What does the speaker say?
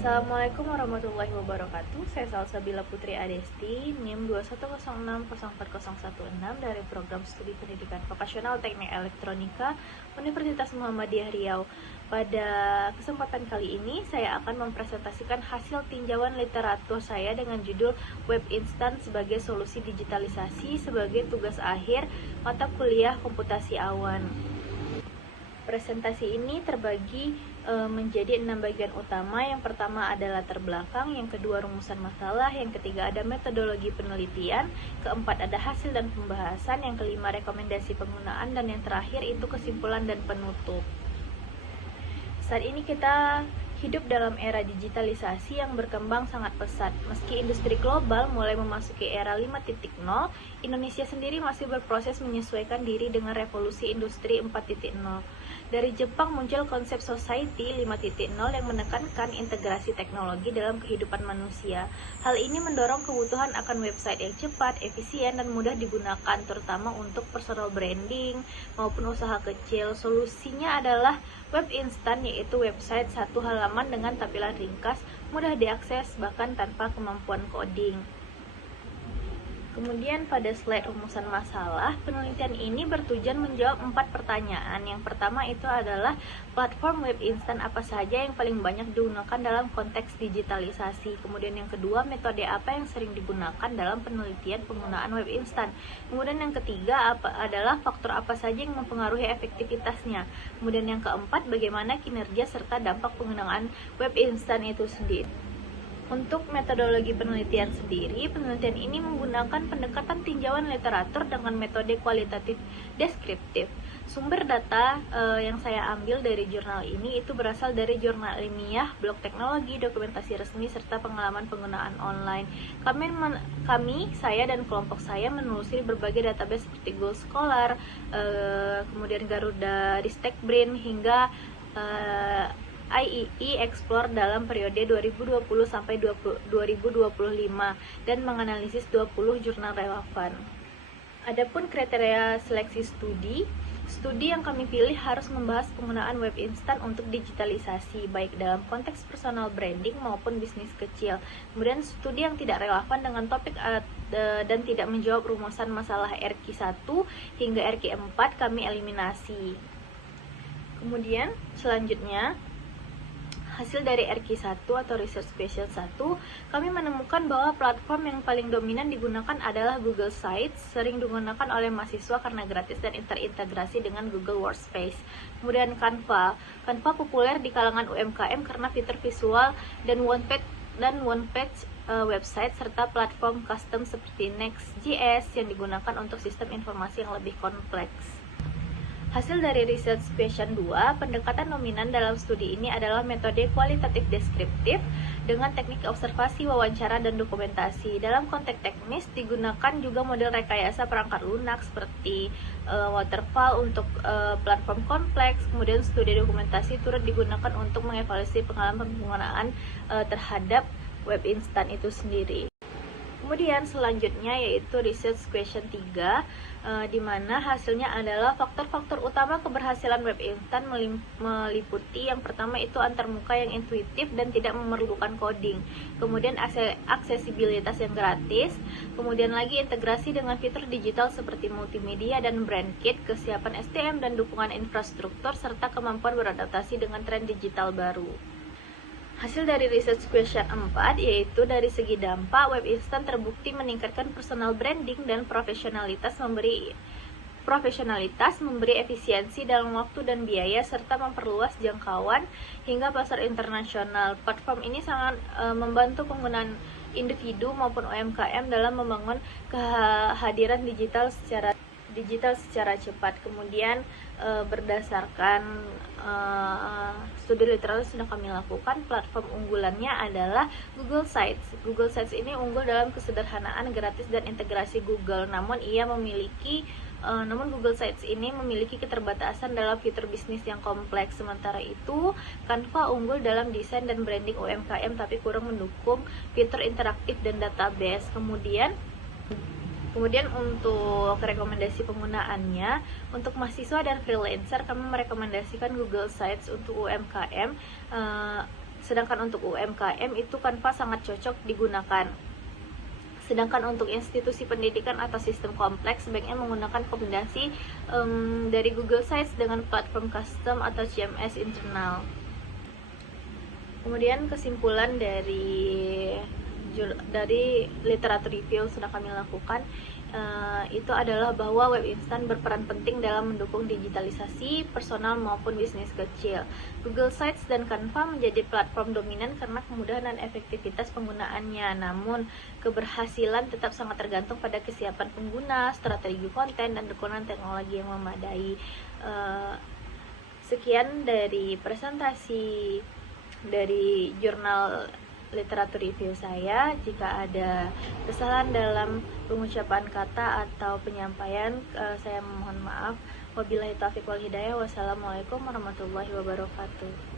Assalamualaikum warahmatullahi wabarakatuh. Saya Salsabila Putri Adesti, NIM 210604016 dari Program Studi Pendidikan Vokasional Teknik Elektronika Universitas Muhammadiyah Riau. Pada kesempatan kali ini, saya akan mempresentasikan hasil tinjauan literatur saya dengan judul Web Instan sebagai Solusi Digitalisasi sebagai tugas akhir mata kuliah Komputasi Awan. Presentasi ini terbagi menjadi 6 bagian utama. Yang pertama adalah latar belakang, yang kedua rumusan masalah, yang ketiga ada metodologi penelitian, keempat ada hasil dan pembahasan, yang kelima rekomendasi penggunaan, dan yang terakhir itu kesimpulan dan penutup. Saat ini kita hidup dalam era digitalisasi yang berkembang sangat pesat. Meski industri global mulai memasuki era 5.0, Indonesia sendiri masih berproses menyesuaikan diri dengan revolusi industri 4.0. Dari Jepang muncul konsep Society 5.0 yang menekankan integrasi teknologi dalam kehidupan manusia. Hal ini mendorong kebutuhan akan website yang cepat, efisien, dan mudah digunakan, terutama untuk personal branding maupun usaha kecil. Solusinya adalah web instan, yaitu website satu halaman dengan tampilan ringkas, mudah diakses, bahkan tanpa kemampuan coding. Kemudian pada slide rumusan masalah, penelitian ini bertujuan menjawab 4 pertanyaan. Yang pertama itu adalah platform web instan apa saja yang paling banyak digunakan dalam konteks digitalisasi. Kemudian yang kedua, metode apa yang sering digunakan dalam penelitian penggunaan web instan. Kemudian yang ketiga adalah faktor apa saja yang mempengaruhi efektivitasnya. Kemudian yang keempat, bagaimana kinerja serta dampak penggunaan web instan itu sendiri. Untuk metodologi penelitian sendiri, penelitian ini menggunakan pendekatan tinjauan literatur dengan metode kualitatif deskriptif. Sumber data yang saya ambil dari jurnal ini itu berasal dari jurnal ilmiah, blog teknologi, dokumentasi resmi, serta pengalaman penggunaan online. Saya dan kelompok saya menelusuri berbagai database seperti Google Scholar, kemudian Garuda Ristekbrain, hingga IEE Explore dalam periode 2020 sampai 2025 dan menganalisis 20 jurnal relevan. Adapun kriteria seleksi studi yang kami pilih harus membahas penggunaan web instan untuk digitalisasi, baik dalam konteks personal branding maupun bisnis kecil. Kemudian studi yang tidak relevan dengan topik dan tidak menjawab rumusan masalah RQ1 hingga RQ4 kami eliminasi. Kemudian selanjutnya, hasil dari RQ1 atau Research Question 1, kami menemukan bahwa platform yang paling dominan digunakan adalah Google Sites, sering digunakan oleh mahasiswa karena gratis dan terintegrasi dengan Google Workspace. Kemudian Canva populer di kalangan UMKM karena fitur visual dan one page website serta platform custom seperti Next.js yang digunakan untuk sistem informasi yang lebih kompleks. Hasil dari Research Question 2, pendekatan dominan dalam studi ini adalah metode kualitatif deskriptif dengan teknik observasi, wawancara, dan dokumentasi. Dalam konteks teknis, digunakan juga model rekayasa perangkat lunak seperti waterfall untuk platform kompleks. Kemudian studi dokumentasi turut digunakan untuk mengevaluasi pengalaman penggunaan terhadap web instan itu sendiri. Kemudian selanjutnya yaitu Research Question 3, di mana hasilnya adalah faktor-faktor utama keberhasilan web instan meliputi yang pertama itu antarmuka yang intuitif dan tidak memerlukan coding, kemudian aksesibilitas yang gratis, kemudian lagi integrasi dengan fitur digital seperti multimedia dan brand kit, kesiapan SDM dan dukungan infrastruktur, serta kemampuan beradaptasi dengan tren digital baru. Hasil dari Research Question 4 yaitu dari segi dampak, web instan terbukti meningkatkan personal branding dan profesionalitas, memberi efisiensi dalam waktu dan biaya, serta memperluas jangkauan hingga pasar internasional. Platform ini sangat membantu penggunaan individu maupun UMKM dalam membangun kehadiran digital secara cepat. Kemudian berdasarkan studi literatur sudah kami lakukan, platform unggulannya adalah Google Sites. Google Sites ini unggul dalam kesederhanaan, gratis, dan integrasi Google. Namun Google Sites ini memiliki keterbatasan dalam fitur bisnis yang kompleks. Sementara itu, Canva unggul dalam desain dan branding UMKM tapi kurang mendukung fitur interaktif dan database. Kemudian untuk rekomendasi penggunaannya, untuk mahasiswa dan freelancer kami merekomendasikan Google Sites. Untuk UMKM Sedangkan untuk UMKM itu Canva sangat cocok digunakan. Sedangkan untuk institusi pendidikan atau sistem kompleks sebaiknya menggunakan kombinasi dari Google Sites dengan platform custom atau CMS internal. Kemudian kesimpulan dari literatur review yang sudah kami lakukan itu adalah bahwa web instan berperan penting dalam mendukung digitalisasi personal maupun bisnis kecil. Google Sites dan Canva menjadi platform dominan karena kemudahan dan efektivitas penggunaannya. Namun, keberhasilan tetap sangat tergantung pada kesiapan pengguna, strategi konten, dan dukungan teknologi yang memadai. Sekian dari presentasi dari jurnal literatur review saya. Jika ada kesalahan dalam pengucapan kata atau penyampaian, saya mohon maaf. Wabillahi taufiq wal hidayah. Wassalamualaikum warahmatullahi wabarakatuh.